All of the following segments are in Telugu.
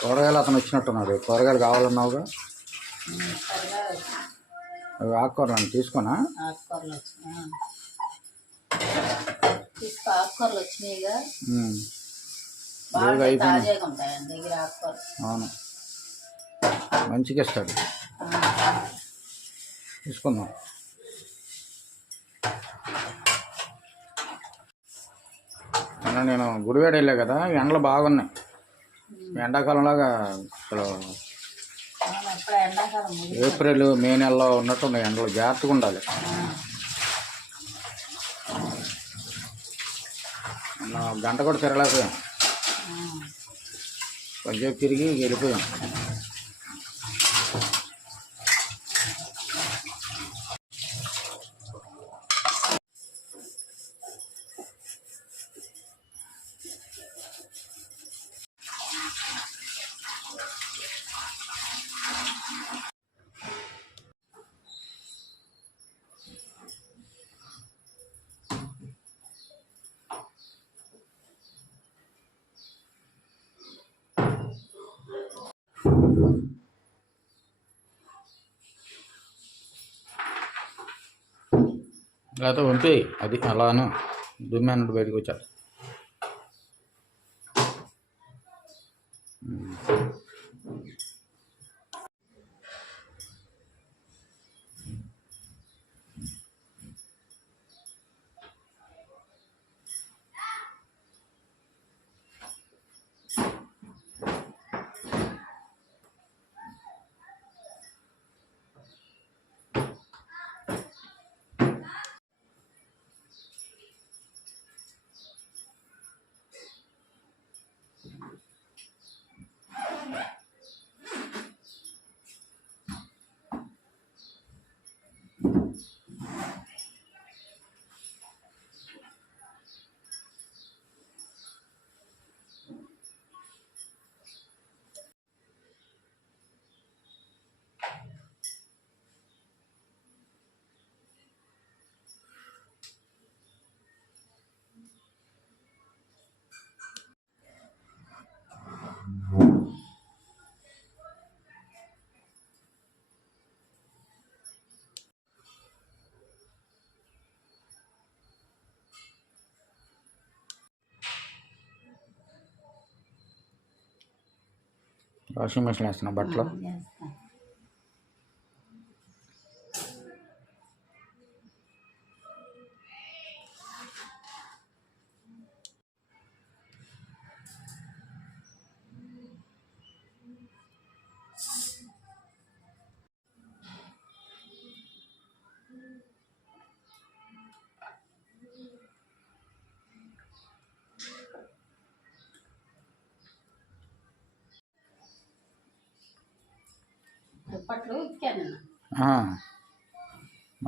కూరగాయలు అతను వచ్చినట్టున్నాడు. కూరగాయలు కావాలన్నావుగా? అవి ఆకుకూరలు తీసుకోనా ఆకుకూరలు వచ్చినాయి? తీసుకు ఆకుకూరలు వచ్చినాయిగా. ఉమ్. బాగా ఇదిగో అయిపోయింది. తాజాగా ఉంటాయి ఆయన దగ్గర ఆకుకూరలు. అవును. మంచిగా ఇస్తాడు. తీసుకుందాం. నేను గుడివాడ వెళ్ళా కదా ఎండలు బాగున్నాయి. ఎండాకాలంలాగా అసలు ముగిసి ఏప్రిల్ మే నెలలో ఉన్నట్టున్నాయి ఎండలు జాగ్రత్తగా ఉండాలి. గంట కూడా తిరగలేకపోయాం. కొంచెం తిరిగి వెళ్ళిపోయాం. లేకపోతే ఉంపి అది అలాను. దుమ్మానుడు బయటకు వచ్చాడు వాషింగ్ మిషన్ వేస్తున్నా బట్టలు.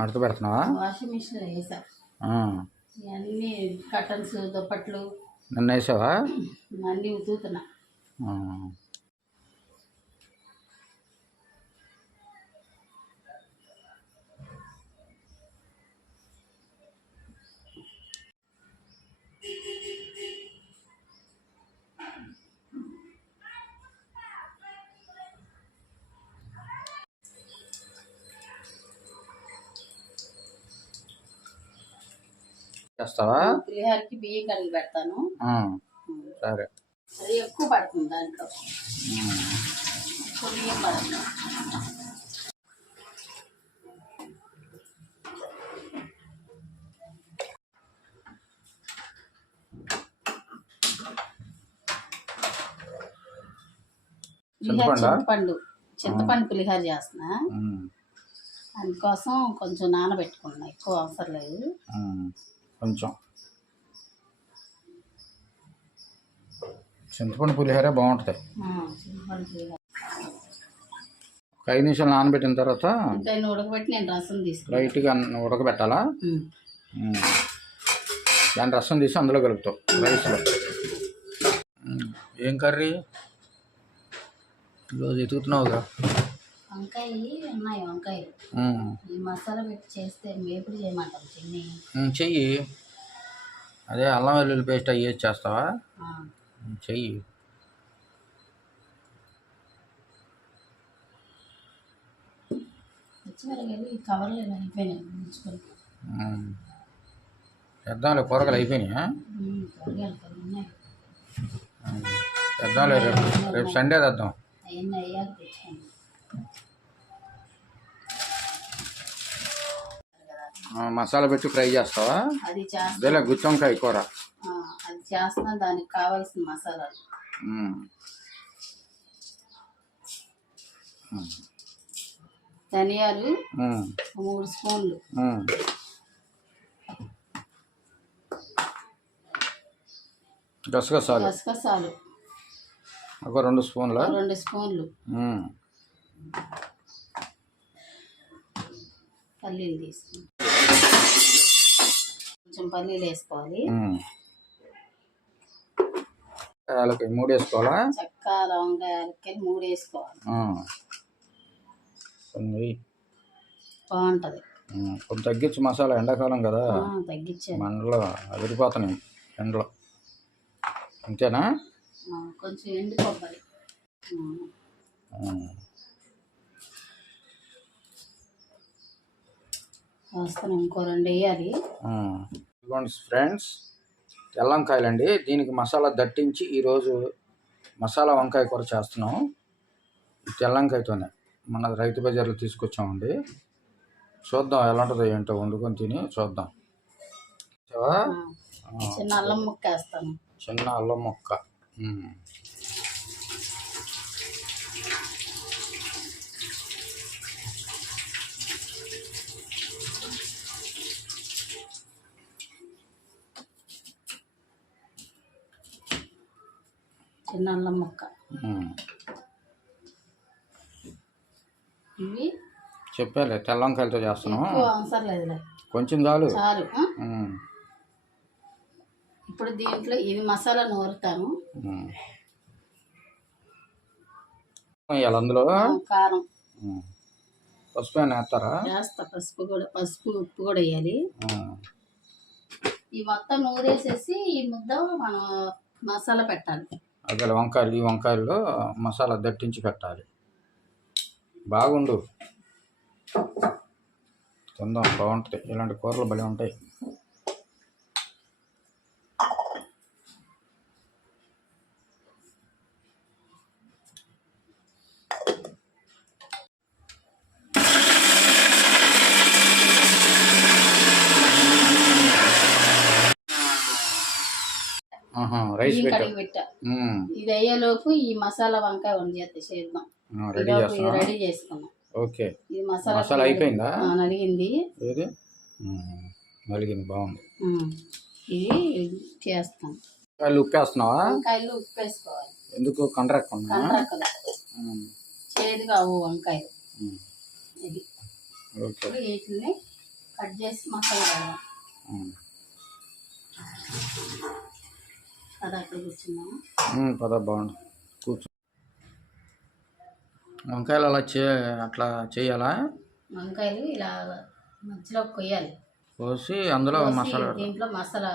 మడత పెడుతున్నావా? వాషింగ్ మిషన్ వేసా. ఆ. ఇవన్నీ కటన్స్ దుప్పట్లు. నిన్న వేసావా? అన్నీ ఉతుకుతున్నా. చేస్తావా? పులిహోరకి బియ్యం కడిగి పెడతాను. సరే. అది ఎక్కువ పడుతుంది దాంట్లో. ఎక్కువ బియ్యం పడుతుంది చింతపండా? చింతపండు. పులిహోర చేస్తున్నా. అందుకోసం కొంచెం నానబెట్టుకున్నా. ఎక్కువ అవసరం లేదు. కొంచెం. చింతపండు పులిహోర బాగుంటుంది. ఒక ఐదు నిమిషాలు నానబెట్టిన తర్వాత ఇంకా ఉడకబెట్టి నేను రసం తీసుకున్నాను లైట్గా ఉడకబెట్టాలా. దాని రసం తీసి అందులో కలుపుతావు రైస్లో. ఏం కర్రీ? ఈరోజు ఎతుకుతున్నావుగా? ఉన్నాయి ఈ మసాలా పెట్టి చేస్తే చెయ్యి. అదే అల్లం వెల్లుల్లి పేస్ట్ అవి చేస్తావా? చెయ్యి. కవర్లు అయిపోయినాయి కూరగాయలు అయిపోయినాయా? పెద్దాలు రేపు రేపు సండే తెద్దాం. మసాలా పెట్టి ఫ్రై చేస్తావా? అది అదేలే గుత్తి వంకాయ కూర. అది చేస్తున్నా దానికి కావాల్సిన మసాలాలు. ధనియాలు. మూడు స్పూన్లు. గసగసాలు. గసగసాలు. ఒక రెండు స్పూన్ల? రెండు స్పూన్లు. పల్లీలు తీసుకుని కొంచెం పల్లీలు వేసుకోవాలి. ఉమ్. యాలకులు మూడు వేసుకోవాలా? చెక్క లవంగా యాలక్కాయలు మూడు వేసుకోవాలి. కొన్ని. బాగుంటుంది. కొంచెం తగ్గించి మసాలా ఎండాకాలం కదా. ఆ, తగ్గించాను. మండలో అదిరిపోతున్నాయి ఎండలో. అంతేనా? కొంచెం ఎండు కొబ్బరి ఇంకో రెండు వేయాలి. ఇదిగోండి ఫ్రెండ్స్ తెల్ల వంకాయలండి దీనికి మసాలా దట్టించి ఈరోజు మసాలా వంకాయ కూర చేస్తున్నాం. ఈ తెల్ల వంకాయతోనే మన రైతు బజార్లో తీసుకొచ్చామండి. చూద్దాం ఎలా ఉంటుందో ఏంటో వండుకొని తిని చూద్దాం. చిన్న అల్లం ముక్క వేస్తాను. చిన్న అల్లం ముక్క. చిన్న అల్లం ముక్క. ఇవి చెప్పాలే తెల్ల వంకాయలతో చేస్తున్నాం అవసరం లేదులే. కొంచెం చాలు. చాలు. ఇప్పుడు దీంట్లో ఇది మసాలా నూరుతాను. అందులో? కారం. పసుపు వేస్తారా? వేస్తా పసుపు కూడా పసుపు ఉప్పు కూడా వేయాలి. ఈ మొత్తం నూరేసేసి ఈ ముద్ద మనం మసాలా పెట్టాలి. అదే వంకాయలు ఈ వంకాయల్లో మసాలా దట్టించి పెట్టాలి బాగుండు. తిందాం బాగుంటుంది. ఇలాంటి కూరలు భలే ఉంటాయి. రైస్ పెట్టా. కడిగి పెట్టా. ఉమ్, ఇది అయ్యేలోపు ఈ మసాలా వంకాయ వండి చేద్దాం. రెడీ చేస్తున్నా రెడీ చేసుకున్నాం. ఓకే. ఇది మసాలా మసాలా అయిపోయిందా? నలిగింది. ఏది? నలిగింది బాగుంది. ఇది చేస్తాం. కాయలు ఉప్పేస్తున్నావా? వంకాయలు ఉప్పు వేసుకోవాలి ఎందుకు కండ్రెక్కకుండా చేదుగా అవ్వు వంకాయలు. ఇది. వీటిని కట్ చేసి మసాలా అక్కడ కూర్చున్నాము పద బాగుంది కూర్చో. వంకాయలు అలా చే అట్లా చేయాలా? వంకాయలు ఇలా మధ్యలో కొయ్యాలి. కోసి అందులో మసాలా దీంట్లో మసాలా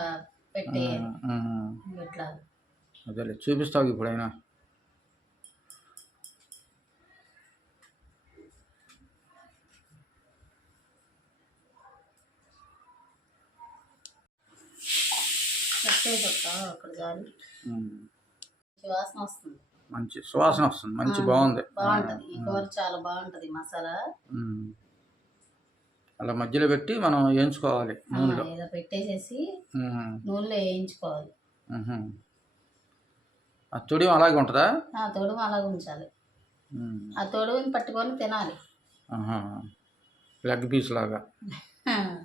పెట్టేయాలి ఇట్లా. అదేలే చూపిస్తావు ఇప్పుడైనా. అక్కడ వాసన వస్తుంది. మంచి సువాసన వస్తుంది. మంచి బాగుంది. బాగుంటది. ఈ కూర చాలా బాగుంటది. మసాలా. అలా మధ్యలో పెట్టి మనం వేయించుకోవాలి నూనెలో. ఇలా పెట్టేసేసి నూనెలో వేయించుకోవాలి. ఆ తుడియం అలాగే ఉంటుందా? ఆ తొడుము అలాగే ఉంచాలి. ఆ తొడుముని పట్టుకొని తినాలి. లెగ్ పీస్ లాగా.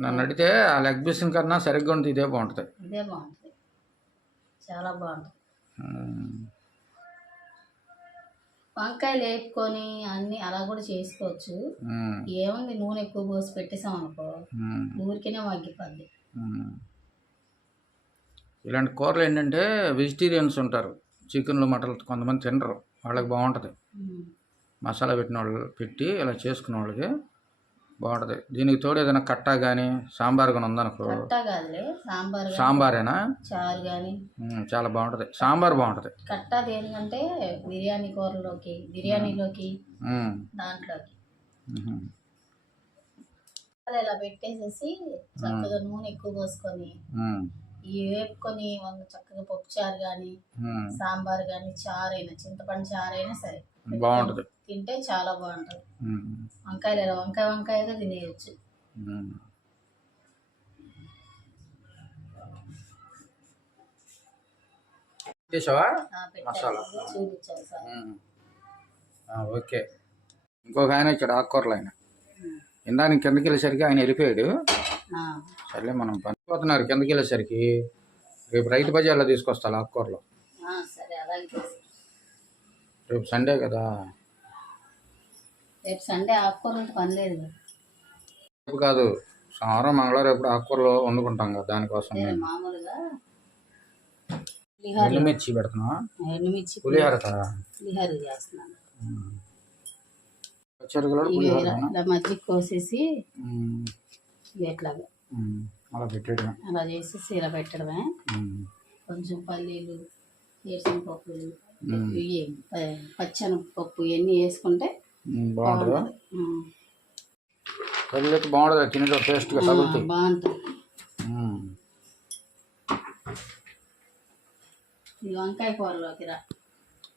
నన్ను అడిగితే ఆ లెగ్ పీస్ కన్నా సరిగ్గా ఉంటుంది ఇదే బాగుంటుంది. ఇదే బాగుంటుంది. చాలా బాగుంటుంది. వంకాయలు వేపుకొని అన్ని అలా కూడా చేసుకోవచ్చు. ఏముంది? నూనె ఎక్కువ పోసి పెట్టేసాం అనుకో ఊరికేనే మగ్గిపోద్ది. ఇలాంటి కూరలు ఏంటంటే వెజిటేరియన్స్ ఉంటారు. చికెన్లు మటన్లు కొంతమంది తినరు. వాళ్ళకి బాగుంటుంది. మసాలా పెట్టిన వాళ్ళు పెట్టి ఇలా చేసుకున్న వాళ్ళకి బాగుంటుంది. దీనికి తోడు ఏదైనా కట్టా కానీ సాంబార్ కానీ ఉందనుకో. కట్టా కాదులే సాంబార్ సాంబారేనా? చారు కానీ చాలా బాగుంటుంది. సాంబార్ బాగుంటుంది. కట్టా దేనికంటే బిర్యానీ కూరలోకి బిర్యానీలోకి దాంట్లోకి. ఇలా పెట్టేసేసి చక్కగా నూనె ఎక్కువ పోసుకొని. ఈ వేపుకొని చక్కగా పప్పు చారు కానీ. సాంబార్ కానీ చారు అయినా చింతపండు చారు అయినా సరే. బాగుంటుంది. తింటే చాలా బాగుంటుంది. మ్మ్. వంకాయలు ఇలా వంకాయ వంకాయగా తినేయచ్చు. చేసావా. మసాలా. ఓకే. ఇంకొక ఆయన ఇక్కడ ఆకుకూరలు ఆయన. ఉమ్. ఇందా నేను కిందకి వెళ్ళేసరికి ఆయన వెళ్ళిపోయాడు. సర్లే మనం పనిపోతున్నారు కిందకి వెళ్ళేసరికి. రేపు రైతు బజార్లో తీసుకొస్తా ఆకుకూరలు. సరే అలాగే రేపు సండే కదా? రేపు సండే ఆకుకూరలతో పని లేదు. రేపు కాదు. సోమవారం మంగళవారం ఎప్పుడు ఆకుకూరలు వండుకుంటాం కదా దానికోసం నేను మామూలుగా ఎండుమిర్చి పెడుతున్నా ఎండుమిర్చి పులిహోర చేస్తున్నాను. మజ్జిగ కోసేసి ఎట్లాగా. అలా పెట్టేయడం అలా చేసేసి ఇలా పెట్టడమే. కొంచెం పల్లీలు వేసిన పప్పులు. ఇవి పచ్చెనపప్పు ఇవన్నీ వేసుకుంటే. బాగుంటుందా. కళ్ళకి బాగుంటుంది? తినేదో టేస్ట్గా బాగుంటుంది. వంకాయ కూరలోకి రా.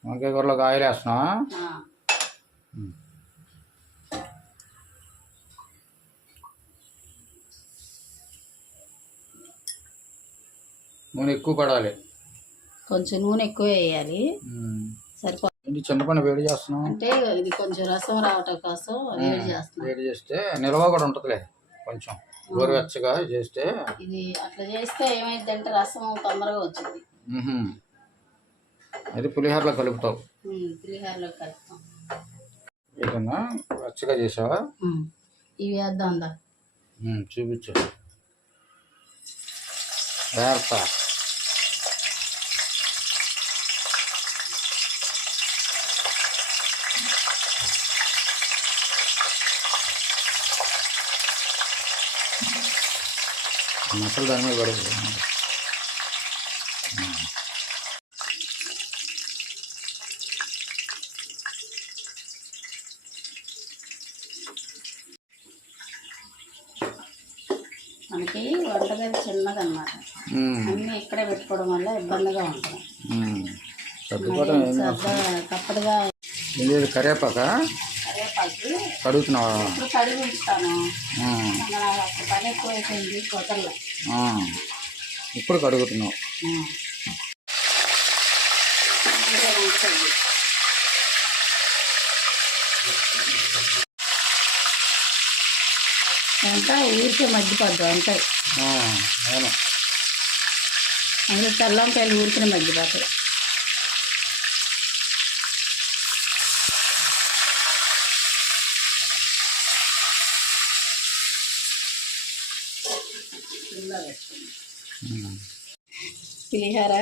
వంకాయ కూరలోకి ఆయిల్ వేస్తున్నావా? ఆ, నూనె ఎక్కువ పడాలి. కొంచెం నూనె ఎక్కువ వేయాలి. మ్మ్. సరిపో ఏంటి చింతపండు వేడి చేస్తున్నావు? అంటే ఇది కొంచెం రసం రావటం కోసం వేడి చేస్తున్నాను వేడి చేస్తే నిల్వ కూడా ఉంటుందిలే కొంచెం. గోరువెచ్చగా చేస్తే ఇది అట్లా చేస్తే ఏమైందంటే రసం తొందరగా వచ్చింది. అది పులిహోరలో కలుపుతావు. పులిహోరలో కలుపుతాం. ఏదన్నా వెచ్చగా చేసావా? ఇవి వేద్దాం చూపించు. వేర్త మసాలా దాని మీద కడుపు మనకి వంటగది చిన్నదన్నమాట మ్మ్. అన్నీ ఇక్కడే పెట్టుకోవడం వల్ల ఇబ్బందిగా ఉంటుంది మ్మ్. తగ్గిపోవడం ఏం సరదా తప్పదుగా ఇది కరేపాక కరివేపాకు కడుగుతున్నావా ఇప్పుడు కడిగి ఉంచుతాను పని ఎక్కువ అయిపోయింది. ఇప్పుడు కడుగుతున్నావు. అంతా ఊరికే మగ్గిపోద్దు అంతే. అవును. అందులో తెల్లంకాయలు ఊరికే మగ్గిపోతాయి ఇలా పెట్టుకుందాం. మ్మ్. పులిహోర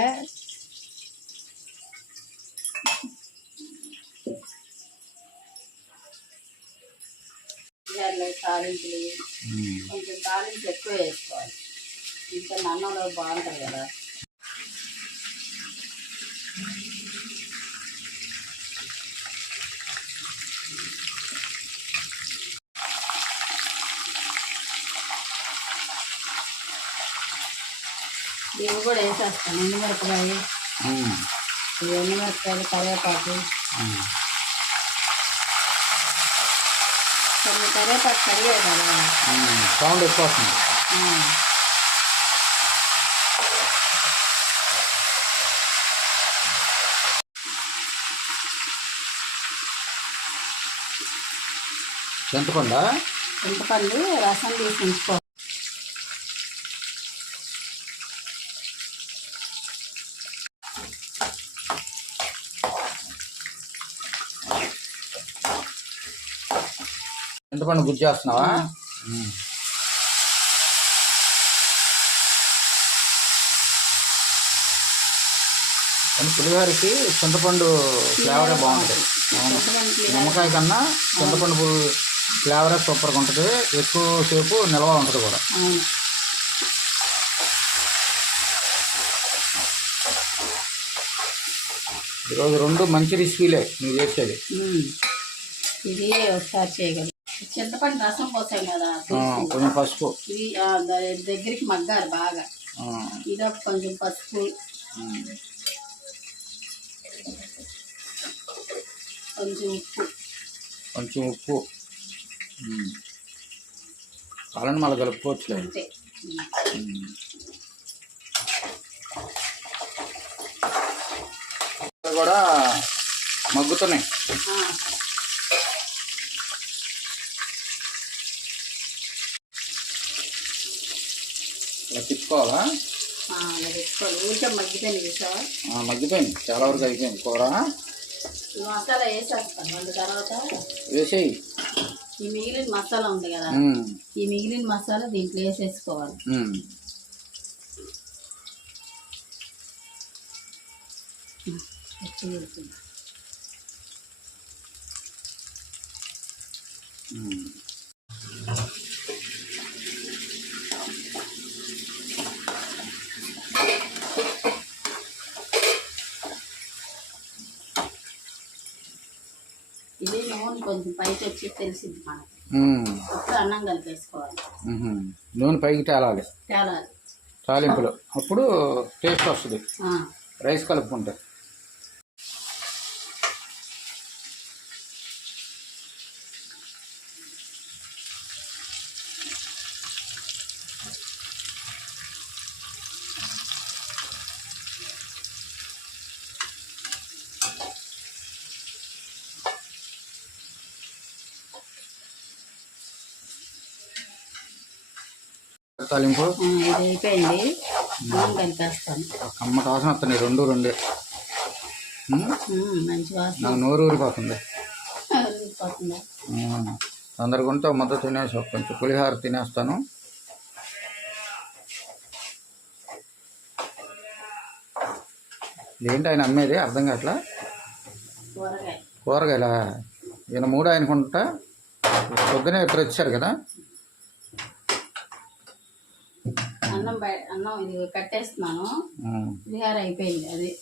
పులిహోరలో తాలింపులు మ్మ్. కొంచెం తాలింపు ఎక్కువ వేసుకోవాలి ఇంకా అన్నంలో బాగుంటుంది కదా ఇవి కూడా వేసేస్తాను ఎండుమిరపకాయ. ఇవి ఎండుమిరపకాయలు కరివేపాకు మ్మ్. కొన్ని కరివేపాకు కరిగే కదా. సౌండ్ ఎక్కువ వస్తుంది. చింతపండా చింతపండు రసం తీసి ఉంచుకో చింతపండు గుజ్జు చేస్తున్నావా. కానీ పులిహోరకి చింతపండు ఫ్లేవరే బాగుంటుంది. నిమ్మకాయ కన్నా చింతపండు పువ్వు ఫ్లేవరే సూపర్గా ఉంటుంది ఎక్కువసేపు నిల్వ ఉంటుంది కూడా ఈరోజు రెండు మంచి రెసిపీలే నువ్వు చేసేది. ఇది ఒకసారి చేయగలరు చింతపండు రసం పోసాం కదా. కొంచెం పసుపు. ఇది దగ్గరికి మగ్గాలి బాగా. ఇది ఒక కొంచెం పసుపు. కొంచెం ఉప్పు. కొంచెం ఉప్పు. కావాలని మళ్ళీ కలుపుకోవచ్చులే అంతే. కూడా మగ్గుతున్నాయి. ఊరికే మగ్గిపోయింది మగ్గిపోయింది. చాలా వరకు అయిపోయింది కూర. మసాలా వేసేస్తాను. మళ్ళీ తర్వాత వేసేయి. ఈ మిగిలిన మసాలా ఉంది కదా. ఈ మిగిలిన మసాలా దీంట్లో వేసేసుకోవాలి. ఉమ్. ఎక్కువ వేస్తుంది. ఉమ్. ఇది నూనె కొంచెం పైకి వచ్చి తెలిసింది మనకి. అప్పుడు అన్నం కలిపేసుకోవాలి. నూనె పైకి తేలాలి. తేలాలి. తాలింపులు. అప్పుడు టేస్ట్ వస్తుంది. రైస్ కలుపుకుంటే. తాలింపు ఆ, ఇది అయిపోయింది. వస్తున్నాయి రెండు రెండే. మంచి వాసన. నాకు నోరు ఊరిపోతుంది. తొందరగా ఉంటే ఒక ముద్ద తినేసి కొంచెం పులిహోర తినేస్తాను. ఏంటి ఆయన అమ్మేది? అర్థం కావట్లా? కూరగాయ. కూరగాయల? ఈయన మూడు ఆయనకుంటా? పొద్దునే ఇద్దరు వచ్చారు కదా? అన్నం ఇది కట్టేస్తున్నాను. పులిహార అయిపోయింది అది.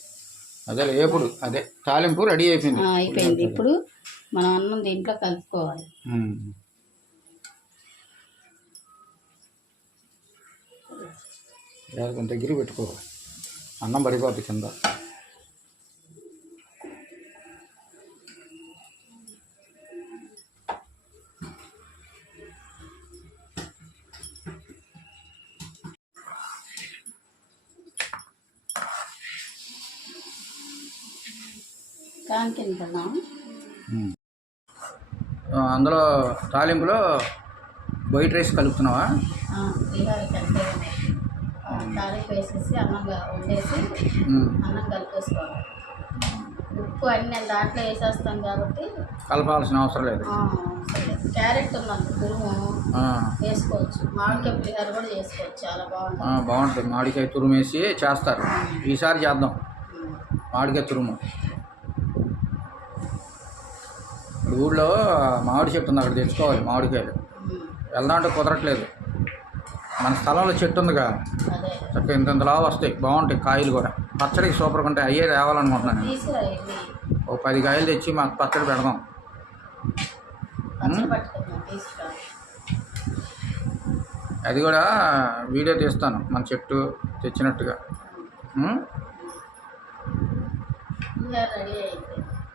అదే ఎప్పుడు? అదే తాలింపు రెడీ అయిపోయింది. అయిపోయింది. ఇప్పుడు మనం అన్నం దీంట్లో కలుపుకోవాలి. దగ్గర పెట్టుకో. అన్నం పడిపోద్ది కింద. అందులో తాలింపులో వైట్ రైస్ కలుపుతున్నావా? తాలింపు వేసేసి అన్నం వండేసి. అన్నం కలిపేసుకోవాలి. ఉప్పు అన్ని నేను దాంట్లో వేసేస్తాం కాబట్టి కలపాల్సిన అవసరం లేదు. క్యారెట్ ఉందండి తురుము వేసుకోవచ్చు. మామిడికాయ పులిహార కూడా చేసుకోవచ్చు. చాలా బాగుంటుంది. బాగుంటుంది. మామిడికాయ తురుమేసి చేస్తారు. ఈసారి చేద్దాం. మామిడికాయ తురుము ఇప్పుడు ఊళ్ళో మామిడి చెట్టు ఉంది అక్కడ తెచ్చుకోవాలి మామిడికాయలు. వెళ్దామంటే కుదరట్లేదు. మన స్థలంలో చెట్టు ఉందిగా. చక్కగా ఇంత ఇంతలా వస్తాయి. బాగుంటాయి కాయలు కూడా. పచ్చడికి సూపర్గా ఉంటాయి. అయ్యే తేవాలనుకుంటున్నాను నేను. ఒక పది కాయలు తెచ్చి మాకు పచ్చడి పెడదాం. అది కూడా వీడియో తీస్తాను. మన చెట్టు తెచ్చినట్టుగా.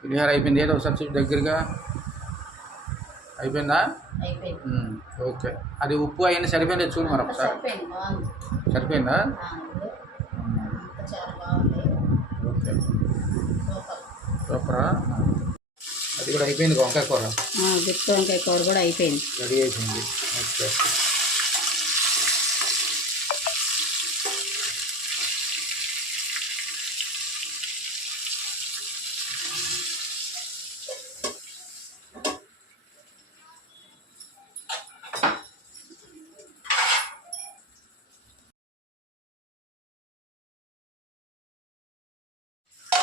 రెడీ అయిపోయింది. ఏదో ఒకసారి చెప్పు దగ్గరగా. అయిపోయిందా? ఓకే. అది ఉప్పు అయినా సరిపోయింది చూడు మరి ఒకసారి. సరిపోయింది ఓకే. సూపర్. అది కూడా అయిపోయింది వంకాయ కూర? గుత్తి వంకాయ కూర కూడా అయిపోయింది. రెడీ అయిపోయింది. ఓకే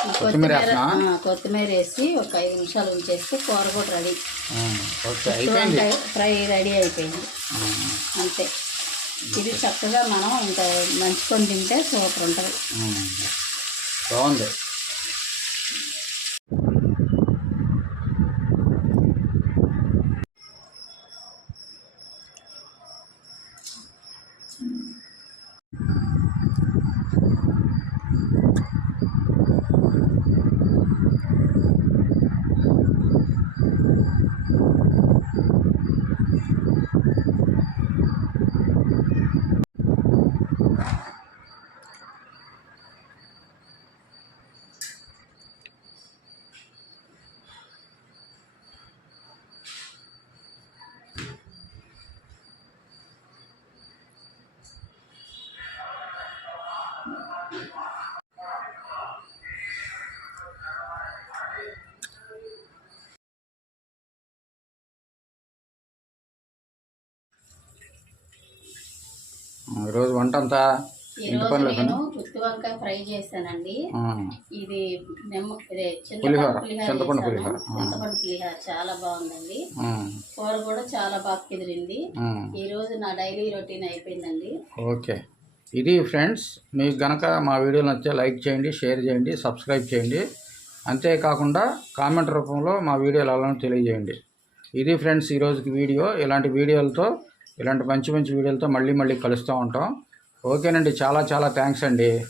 ఈ కొత్తిమీర కొత్తిమీర వేసి ఒక ఐదు నిమిషాలు ఉంచేస్తే కూర కూడా రెడీ. ఫ్రై రెడీ అయిపోయింది. అంతే. ఇది చక్కగా మనం ఇంకా నంచుకొని తింటే సూపర్ ఉంటుంది. బాగుంది. వంట అంతా ఇంటి పనులు నేను గుత్తి వంకాయ ఫ్రై చేశానండి. ఇది నిమ్మ ఇదే పులిహోర, చింతపండు పులిహోర. చింతపండు. పులిహోర. చాలా బాగుందండి. కూర కూడా చాలా బాగా కుదిరింది. ఈ రోజు నా డైలీ రొటీన్ అయిపోయిందండి. ఓకే. ఇది ఫ్రెండ్స్ మీకు గనక మా వీడియో నచ్చితే లైక్ చేయండి షేర్ చేయండి సబ్స్క్రైబ్ చేయండి. అంతేకాకుండా కామెంట్ రూపంలో మా వీడియోలు ఎలా తెలియజేయండి. ఇది ఫ్రెండ్స్ ఈరోజుకి వీడియో. ఇలాంటి వీడియోలతో ఇలాంటి మంచి మంచి వీడియోలతో మళ్ళీ మళ్ళీ కలుస్తూ ఉంటాం. ఓకేనండి చాలా చాలా థ్యాంక్స్ అండి.